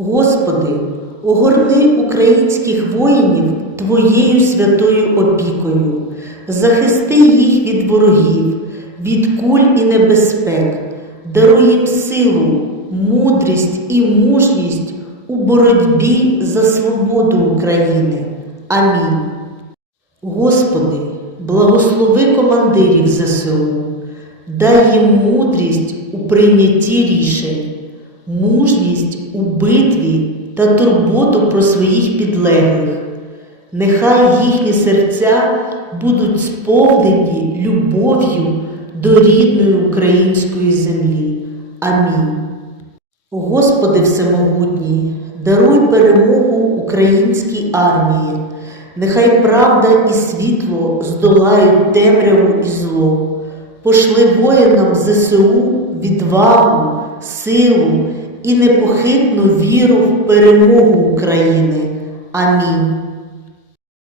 Господи, огорни українських воїнів Твоєю святою опікою, захисти їх від ворогів, від куль і небезпек, даруй їм силу, мудрість і мужність у боротьбі за свободу України. Амінь. Господи, благослови командирів ЗСУ, дай їм мудрість у прийнятті рішень, мужність у битві та турботу про своїх підлеглих. Нехай їхні серця будуть сповнені любов'ю до рідної української землі. Амінь. Господи Всемогутній, даруй перемогу українській армії. Нехай правда і світло здолають темряву і зло. Пошли воїнам ЗСУ відвагу, силу і непохитну віру в перемогу України. Амінь.